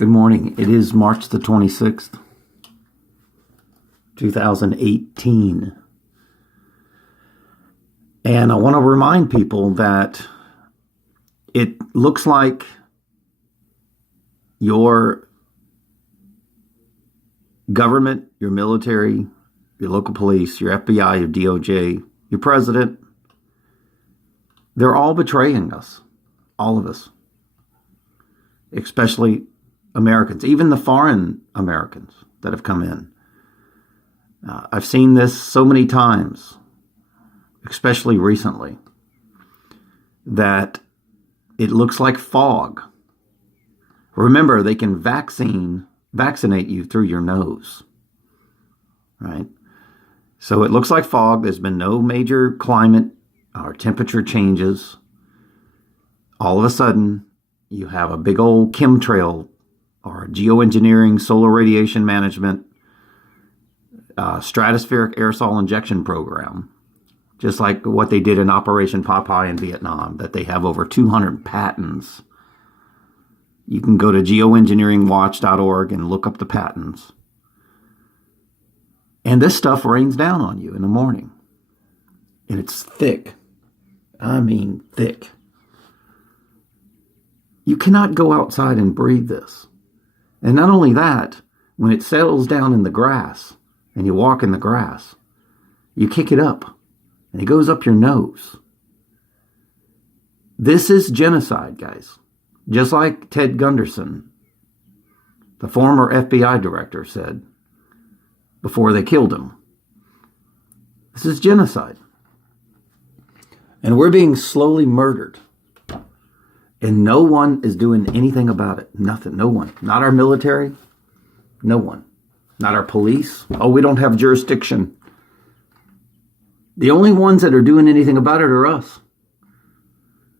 Good morning. It is March the 26th, 2018. And I want to remind people that it looks like your government, your military, your local police, your FBI, your DOJ, your president, they're all betraying us, all of us, especially Americans, even the foreign Americans that have come in. I've seen this so many times, especially recently, that it looks like fog. Remember, they can vaccinate you through your nose, right? So it looks like fog. There's been no major climate or temperature changes. All of a sudden, you have a big old chemtrail or geoengineering, solar radiation management, stratospheric aerosol injection program, just like what they did in Operation Popeye in Vietnam, that they have over 200 patents. You can go to geoengineeringwatch.org and look up the patents. And this stuff rains down on you in the morning. And it's thick. I mean, thick. You cannot go outside and breathe this. And not only that, when it settles down in the grass and you walk in the grass, you kick it up and it goes up your nose. This is genocide, guys. Just like Ted Gunderson, the former FBI director, said before they killed him. This is genocide. And we're being slowly murdered. And no one is doing anything about it. Nothing. No one. Not our military. No one. Not our police. Oh, we don't have jurisdiction. The only ones that are doing anything about it are us.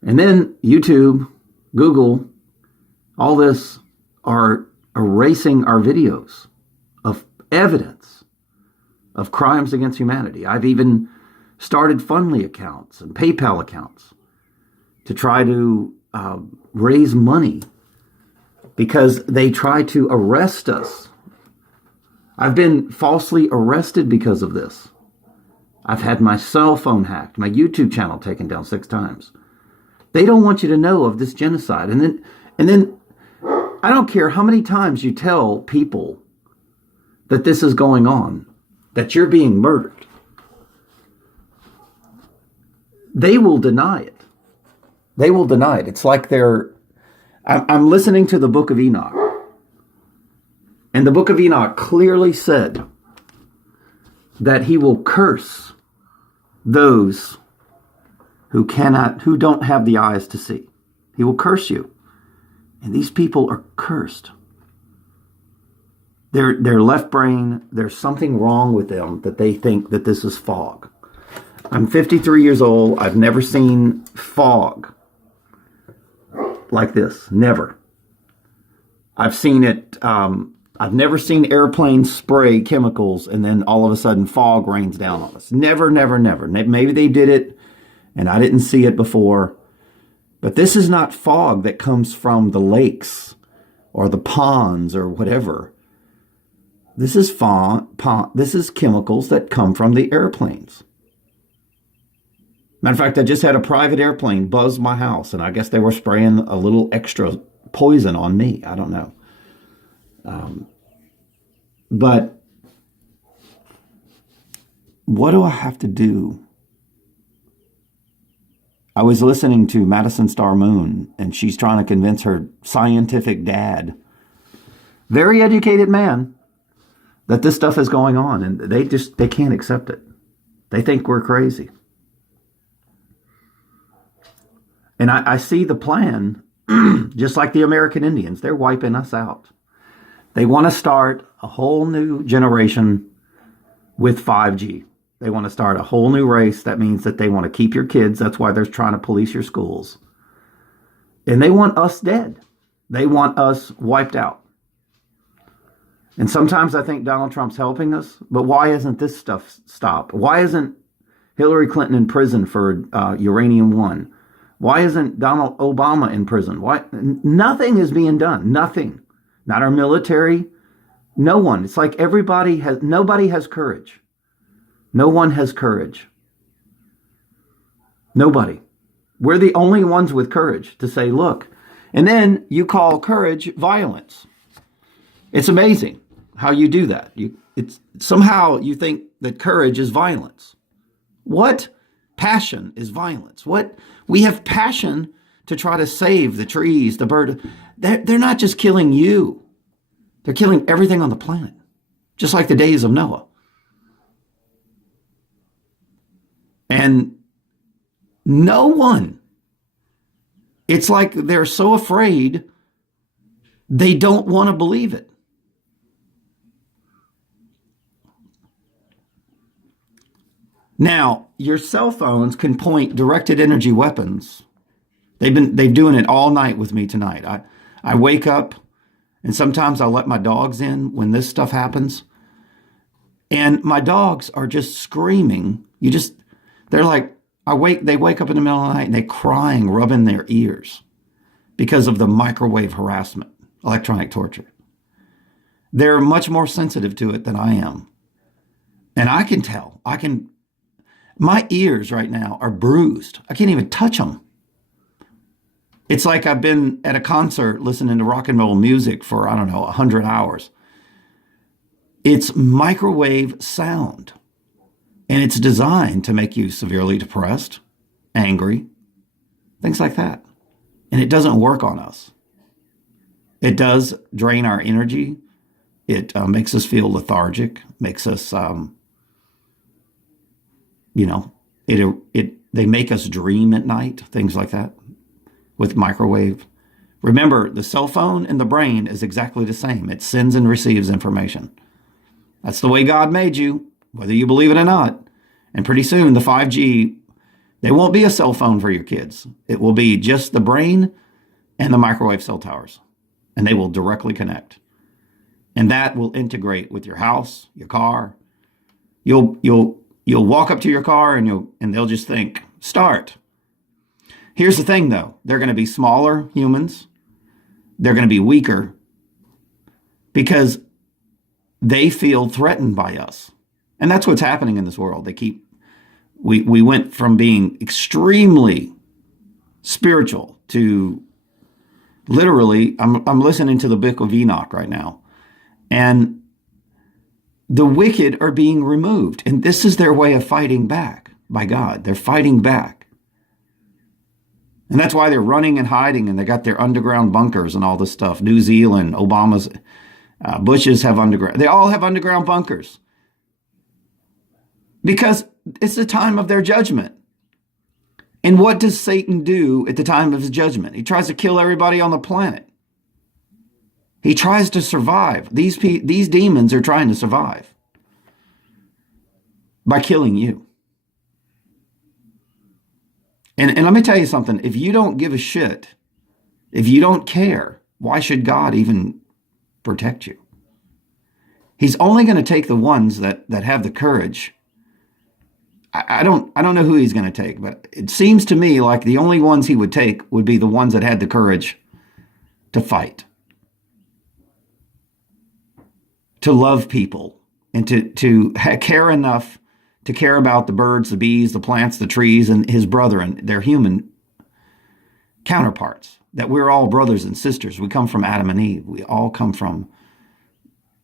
And then YouTube, Google, all this are erasing our videos of evidence of crimes against humanity. I've even started Fundly accounts and PayPal accounts to try to raise money because they try to arrest us. I've been falsely arrested because of this. I've had my cell phone hacked, my YouTube channel taken down 6 times. They don't want you to know of this genocide. And then I don't care how many times you tell people that this is going on, that you're being murdered. They will deny it. They will deny it. It's like I'm listening to the Book of Enoch. And the Book of Enoch clearly said that he will curse those who don't have the eyes to see. He will curse you. And these people are cursed. They're left brain. There's something wrong with them that they think that this is fog. I'm 53 years old. I've never seen fog like this. Never. I've seen it. I've never seen airplanes spray chemicals and then all of a sudden fog rains down on us. Never, never, never. Maybe they did it and I didn't see it before. But this is not fog that comes from the lakes or the ponds or whatever. This is this is chemicals that come from the airplanes. Matter of fact, I just had a private airplane buzz my house, and I guess they were spraying a little extra poison on me. I don't know. But what do I have to do? I was listening to Madison Star Moon, and she's trying to convince her scientific dad, very educated man, that this stuff is going on, and they can't accept it. They think we're crazy. And I see the plan, just like the American Indians. They're wiping us out. They want to start a whole new generation with 5G. They want to start a whole new race. That means that they want to keep your kids. That's why they're trying to police your schools. And they want us dead. They want us wiped out. And sometimes I think Donald Trump's helping us. But why isn't this stuff stopped? Why isn't Hillary Clinton in prison for Uranium One? Why isn't Donald Obama in prison? Why? Nothing is being done. Nothing. not our military. No one. It's like nobody has courage. No one has courage. Nobody. We're the only ones with courage to say, look. And then you call courage violence. It's amazing how you do that. Somehow you think that courage is violence. What? Passion is violence. What? We have passion to try to save the trees, the bird. They're not just killing you. They're killing everything on the planet, just like the days of Noah. And no one, it's like they're so afraid they don't want to believe it. Now, your cell phones can point directed energy weapons. They're doing it all night with me tonight. I wake up and sometimes I'll let my dogs in when this stuff happens. And my dogs are just screaming. They're like, they wake up in the middle of the night and they're crying, rubbing their ears because of the microwave harassment, electronic torture. They're much more sensitive to it than I am. And I can tell. My ears right now are bruised. I can't even touch them. It's like I've been at a concert listening to rock and roll music for, 100 hours. It's microwave sound. And it's designed to make you severely depressed, angry, things like that. And it doesn't work on us. It does drain our energy. It makes us feel lethargic, makes us, they make us dream at night, things like that with microwave. Remember, the cell phone and the brain is exactly the same. It sends and receives information. That's the way God made you, whether you believe it or not. And pretty soon, the 5G, there won't be a cell phone for your kids. It will be just the brain and the microwave cell towers, and they will directly connect. And that will integrate with your house, your car. You'll walk up to your car and they'll just think, start. Here's the thing, though. They're going to be smaller humans. They're going to be weaker because they feel threatened by us. And that's what's happening in this world. We went from being extremely spiritual to literally, I'm listening to the book of Enoch right now. And the wicked are being removed. And this is their way of fighting back by God. They're fighting back. And that's why they're running and hiding, and they got their underground bunkers and all this stuff. New Zealand, Obama's, Bush's have underground. They all have underground bunkers. Because it's the time of their judgment. And what does Satan do at the time of his judgment? He tries to kill everybody on the planet. He tries to survive. These demons are trying to survive by killing you. And let me tell you something. If you don't give a shit, if you don't care, why should God even protect you? He's only going to take the ones that have the courage. I don't know who he's going to take, but it seems to me like the only ones he would take would be the ones that had the courage to fight, to love people, and to care enough to care about the birds, the bees, the plants, the trees, and his brethren, their human counterparts, that we're all brothers and sisters. We come from Adam and Eve. We all come from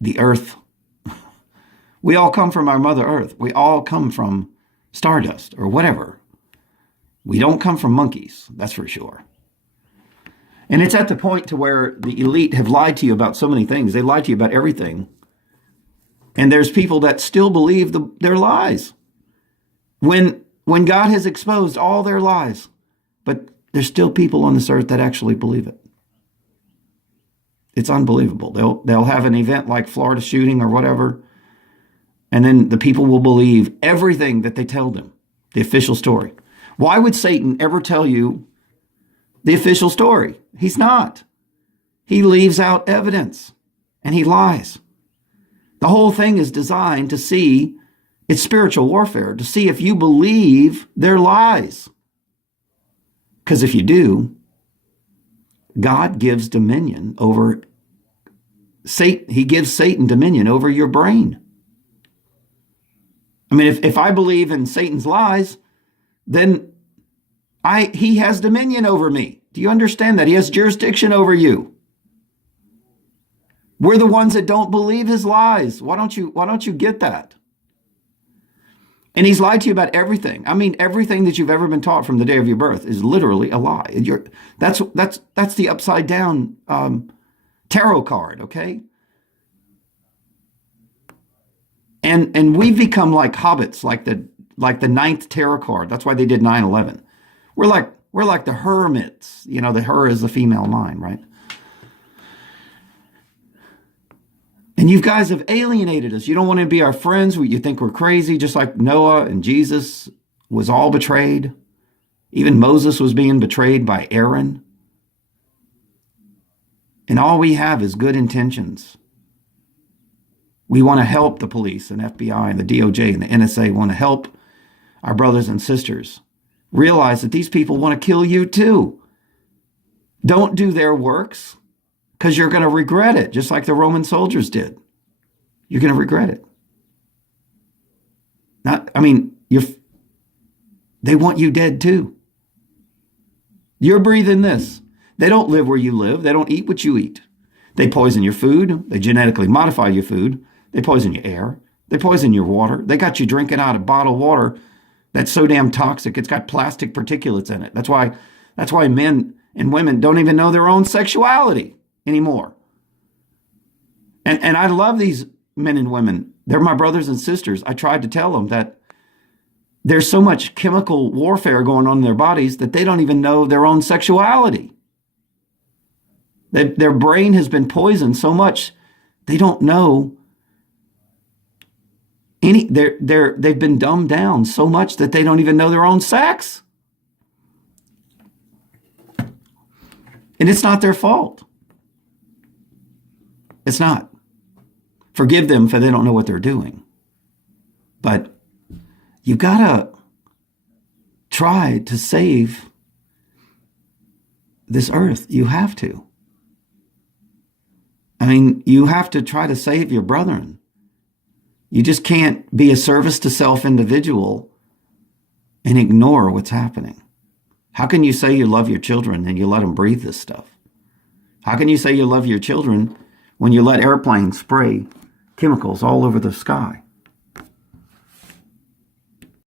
the earth. We all come from our Mother Earth. We all come from stardust or whatever. We don't come from monkeys, that's for sure. And it's at the point to where the elite have lied to you about so many things. They lied to you about everything. And there's people that still believe their lies when God has exposed all their lies. But there's still people on this earth that actually believe it. It's unbelievable. They'll have an event like Florida shooting or whatever, and then the people will believe everything that they tell them, the official story. Why would Satan ever tell you the official story? He's not. He leaves out evidence and he lies. The whole thing is designed to see, it's spiritual warfare, to see if you believe their lies. Because if you do, God gives dominion over He gives Satan dominion over your brain. I mean, if I believe in Satan's lies, then he has dominion over me. Do you understand that? He has jurisdiction over you. We're the ones that don't believe his lies. Why don't you get that? And he's lied to you about everything. I mean, everything that you've ever been taught from the day of your birth is literally a lie. That's the upside down tarot card, okay? And we've become like hobbits, like the ninth tarot card. That's why they did 9/11. We're like the hermits. You know, the her is the female mind, right? And you guys have alienated us. You don't want to be our friends. You think we're crazy, just like Noah and Jesus was all betrayed. Even Moses was being betrayed by Aaron. And all we have is good intentions. We want to help the police and FBI and the DOJ and the NSA, want to help our brothers and sisters. Realize that these people want to kill you too. Don't do their works, because you're going to regret it, just like the Roman soldiers did. You're going to regret it. They want you dead too. You're breathing this. They don't live where you live. They don't eat what you eat. They poison your food. They genetically modify your food. They poison your air. They poison your water. They got you drinking out of bottled water that's so damn toxic. It's got plastic particulates in it. That's why men and women don't even know their own sexuality anymore. And I love these men and women. They're my brothers and sisters. I tried to tell them that there's so much chemical warfare going on in their bodies that they don't even know their own sexuality. Their brain has been poisoned so much they don't know they've been dumbed down so much that they don't even know their own sex. And it's not their fault. It's not. Forgive them for they don't know what they're doing. But you gotta try to save this earth. You have to. I mean, you have to try to save your brethren. You just can't be a service to self individual and ignore what's happening. How can you say you love your children and you let them breathe this stuff? How can you say you love your children when you let airplanes spray chemicals all over the sky?